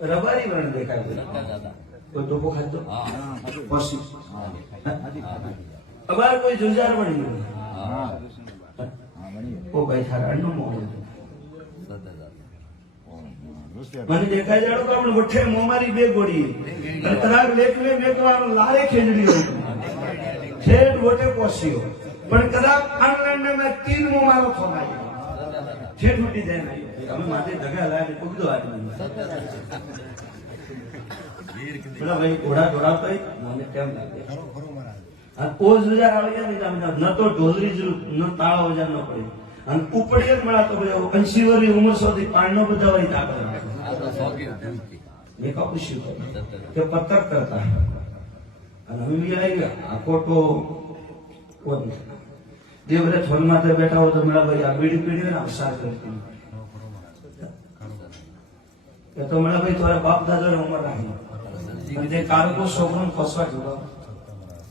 રબારી વર્ણ દેખાય છે કોઈ ટોપો ખાધો પછી અમારે કોઈ જુજાર બની ઓ ભાઈ થારા નો મોહ મને દેખાય જાડો કે આપણે વઠે મોમારી બે ગોળી અને તરાગ લેકલે મેકવાનો લારે ખેંડડી છેડ વોટે પોસ્યો પણ કદાચ આનંદ में 3 મોમારો ખોવાય છેડ ઉડી જાય નહીં અમે માથે ધગા લાગે કુદો આદમી પેલા ભાઈ ઘોડા દોડાવતો મને કેમ લાગે અને ઓ જુજાર આવી ગયા ન તો ઢોલરી જ ન તાળો વજાર ન પડે અને ઉપડીએ મળાતો ભાઈ 80 વર્ષની ઉંમર સુધી પાણનો બધા વળી તાકત મેં કહું પૂછ્યું કે પત્તર કરતા અને હવે આવી ગયા આ ખોટો કોણ દેવરે થોલ માથે બેઠા હો તો મેળા ભાઈ આ બીડી પીડી ને અવસાર કરતી કે તો મેળા ભાઈ તમારા બાપ દાદા ની ઉંમર રાખી અને તે કારકો છોકરો ને ફસવા જોડો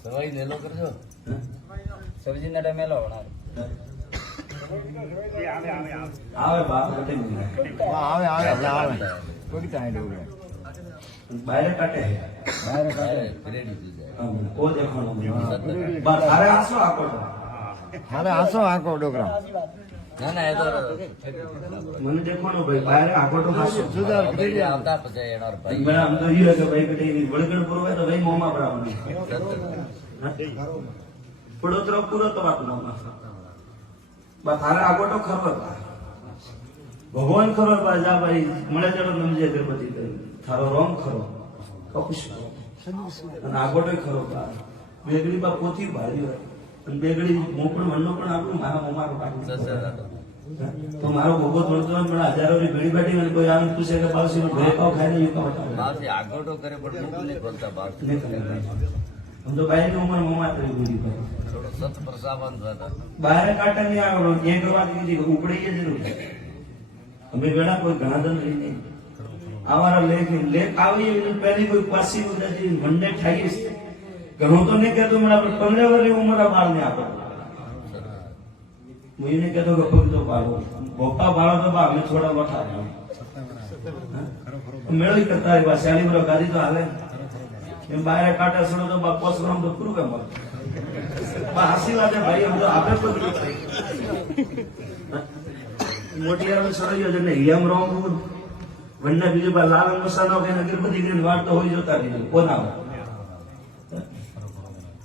સવાઈ લેલો કરજો સબ્જી ના ટાઈમે લાવणार આવે બાપ કટે આવે કોઈ ટાઈમ ડોગરે બહાર કાટે રેડી ઓ દેખાણો બા તારે આસો આકો હાલે આસો આકો ડોગરા ના ના એ તો મને દેખાણો ભાઈ બહાર આકો તો ખાસો સુધાર ભાઈ આવતા પછી એનાર ભાઈ મને આમ તો ઈ કે ભાઈ કટે ની વળગણ પૂરો હોય તો ભાઈ મોમાં બરાબર પડોતરો પૂરો તો વાત મોમાં બા તારે આકો તો ખબર ભગવાન ખરો બા જા ભાઈ મળે ચડો નમજે ગણપતિ કરી થારો રોંગ ખરો કપુશ અને આગોટો ખરો બા બેગડી બા પોતી ભારી હોય અને બેગડી મોપણ મનનો પણ આપણું મારા મોમારો કાઢી તો મારો ભોગો થોડો મને હજારો ની ઘણી બેઠી અને કોઈ આમ પૂછે કે પાવસી નો ભેળ પાવ ખાઈને યુ કાવતા બારથી આગોટો કરે પણ મુખ નહીં બોલતા બહાર हम तो बाहर की उम्र मोमा तरी गुरी पर થોડો સત પ્રસાવન થતા बाहर काटा नहीं आवड़ो एक बात की उपड़ी है जरूर हमें गणा कोई घना दन रही नहीं हमारा लेख आवी पहली कोई पासी को जैसे मंडे ठाई घणो तो नहीं कहतो मेरा 15 वर्ष उम्र बाल ने आपो मुझे नहीं कहतो कि पग तो बालो बोपा बालो तो बा हमें थोड़ा बता मेलो ही करता है बस 40 वर्ष गाड़ी तो हाले मैं बाहर काटा सुनो तो बा पोस रहा तो पूरा काम बा हंसी बात है भाई हम तो आपे को मोटियार में सड़ियो जने हियम रोंग वन्ना बीजो बा लाल मसानो के नगर बधी ग्रीन वाट तो होई जोता नहीं कोण आवे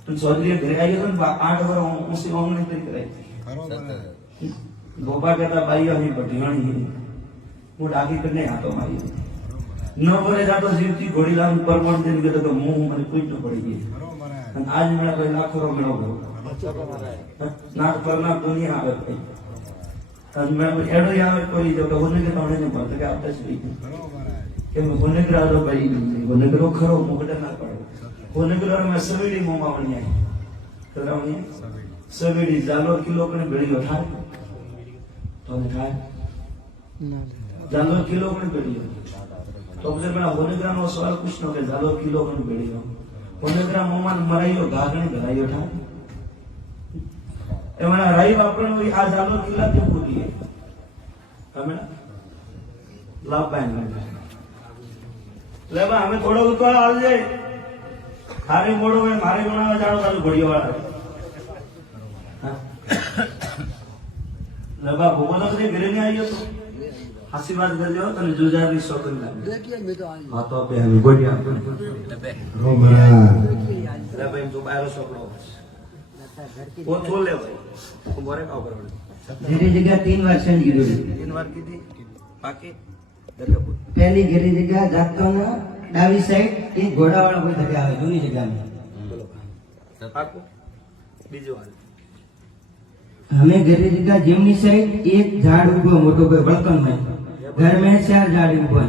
तू चौधरी घरे आयो तो 8 वर उसी ओंगने पे करे गोबा कहता भाई अही बटियाणी वो डाकी करने हाथों मारी न बोले जातो जीवती घोड़ी लान परमोण दिन के तो मुंह मन कुछ न पड़ी અને આજ મેળા ભાઈ લાખો મેળો નાક પર ના દુનિયા આવે ભાઈ અને મેળા એડો આવે કોઈ જો કે હોને કે તોને ને પડે કે આપતા જ કે હોને કરાદો ભાઈ હોને કરો ખરો મુકડે ના પડે હોને કરો મે સવેડી મોમાવણી આઈ તરાવણી સવેડી જાલો કિલો કને બેડીઓ થાય તો ને થાય જાલો કિલો કને બેડીઓ तो मुझे मेरा होनेग्रा नो सवाल पूछनो के जालो किलो कन बेड़ीनो होनेग्रा मोमान मराइयो गागणे धराइयो था ए मना राई वापरनो आ जालो किला के बोली है हमें लाभ पाएंगे ले बा हमें थोड़ो उतवाल आ जाए थारे मोड़ो में मारे बनावा जानो तालो बढ़िया वाला ले बा भगवान के घरे नहीं आइयो तो आशीर्वाद कर जो तने जुजार री शौकन लागे देखिए मैं तो हां तो पे हम गोडिया रोमरा रे भाई तो बाहर शौकड़ो वो छोड़ ले भाई तो मोरे का करवाना घेरी जगह 3 बार सेंड गिरो 3 बार की थी बाकी दरगाह पहली घेरी जगह जातो ना डावी साइड एक घोड़ा वाला कोई जगह है दूसरी जगह में पाको बीजो हाल हमें घेरी जगह जेमनी साइड एक झाड़ उगो मोटो कोई बलकन में घर में 4 झाड़ उगो है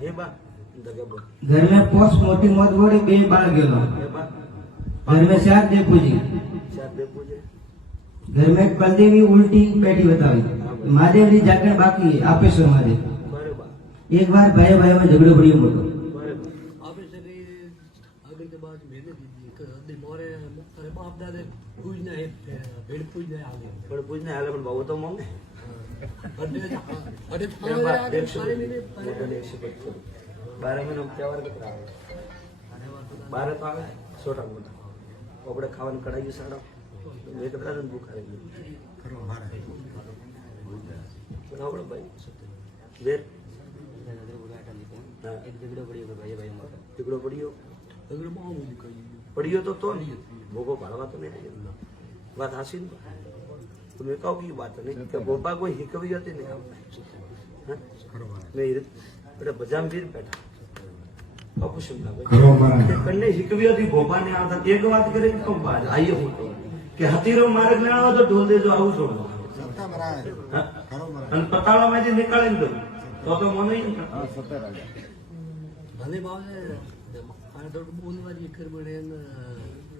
हे बा दरगाह घर में पोस मोटी मत बोड़ी बे बाल गेलो हे बा घर में 4 देपूजी चार दे पूजे घर में कलदेवी उल्टी पेटी बताई महादेव जी जाकर बाकी है आपेश्वर महादेव बरे बा एक बार भाई भाई में झगड़ो बढ़िया मोटो बरे बा आपेश्वर आगे के बाद मैंने दे मोरे अरे बाप दादे पूजना है भेड़ पूजना आगे पर पूजने हाले पण बाबू तो मम्मी अरे हे बा 100 मोटो 175 12 મહિના તહેવાર કેટલા આવે? 12 તો આવે છોટા મોટા આપણે ખાવાનું કઢાઈ સાડા મેં કદાચ ભૂખ આવી ગઈ આપણે ભાઈ વેર દીકડો પડ્યો પડ્યો તો નહીં ભોગો પાડવા તો નહીં વાત હાસી ને તો મેં કહું કે વાત નહીં કે ગોપા કોઈ હિકવી હતી ને મેં એટલે બજામ વીર બેઠા કપુશું કન્ને હિકવી હતી ભોપા ને આવતા એક વાત કરી કહું આઈએ હું કે હતીરો માર્ગ લેવાનો તો ઢોલ દેજો આવું જોડો અને પતાળા માંથી નીકળી દઉં તો મને હા 17 ભલે ભાવે આ તો બોલવાની ખર બને ને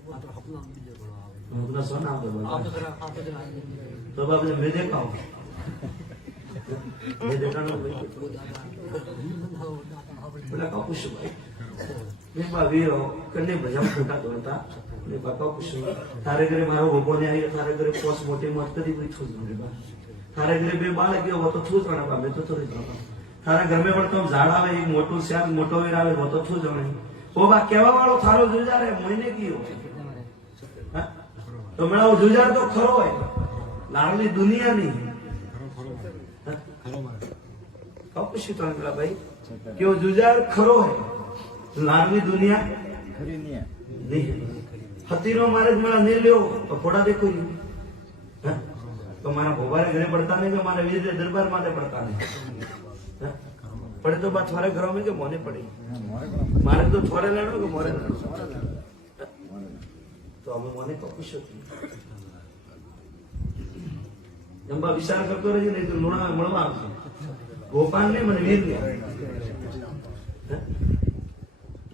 આ તો હપના બીજો બળો આવે अपना सोना आप આ તો કરા આ તો तो बाबू मैं देखा हूँ मैं देखा ना भाई बोला का कुछ भाई मैं बाबी रो करने भजन फूटा तो था मैं बाबा कुछ थारे घरे मारो भोपो ने आई थारे घरे पोस्ट मोटी मत करी भी छूट मेरे बा थारे घरे बे बाल गयो वो तो छूट रहा बा मैं तो थोड़ी था थारा घर में पण तो झाड़ आवे एक मोटो श्याम मोटो वीर आवे वो तो छूट जणे वो बा केवा वाळो थारो जुजार है महीने कीयो तो मेरा वो जुजार तो खरो है लाडली दुनिया नहीं कपुशी तो मेरा भाई कि वो जुजार खरो है लाडली दुनिया ખરી નહીં नहीं हतीरो मारे मेरा नहीं लियो तो फोड़ा देखो ही तो मारा भोबारे घरे पड़ता नहीं तो मारे वीर दरबार माते पड़ता नहीं पड़े तो बात थोड़े घरों में के मोने पड़ी मारे तो थोड़े लेनो के मोरे लेनो तो हमें मोने कपुशी थी जंबा विचार करते रहिए नहीं तो लूणा મળવા આવશે ગોપાલ ને મને વીર ને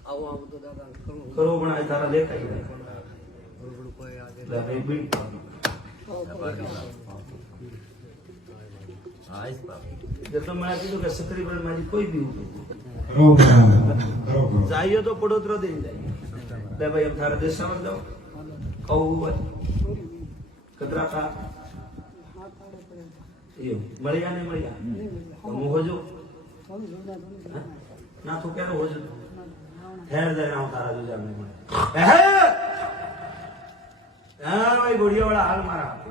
આવો આવો તો દાદા કરું કરો પણ આ તારા દેખાય બરોબર કોઈ આગે એટલે ભાઈ બીડ જતો મેં કીધું કે સકરી પર મારી કોઈ બી જાય તો પડોતરો દઈ જાય એટલે ભાઈ એમ તારા દેશામાં જાઓ કહું હોય કતરા ખા એવું મળ્યા નહીં મળ્યા હું હોજો ના તું ક્યારે હોજો ઠેર જાય હું તારા જોજા નહીં મળે હા ભાઈ ગોળીઓ વાળા હાલ મારા હાથે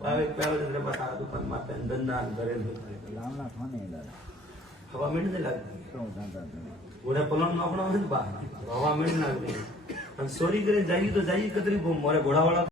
ભાઈ પહેલો જયારે બતાવે દુકાનમાં પેન ધંધા ઘરે લાવના ખાને દાદા હવા મીઠ નહીં લાગતી તો દાદા ઘોડે પલંગ નો આપણો નથી બહાર હવા મીઠ લાગતી અને ચોરી કરીને જઈએ તો જઈએ કતરી મોરે ઘોડાવાળા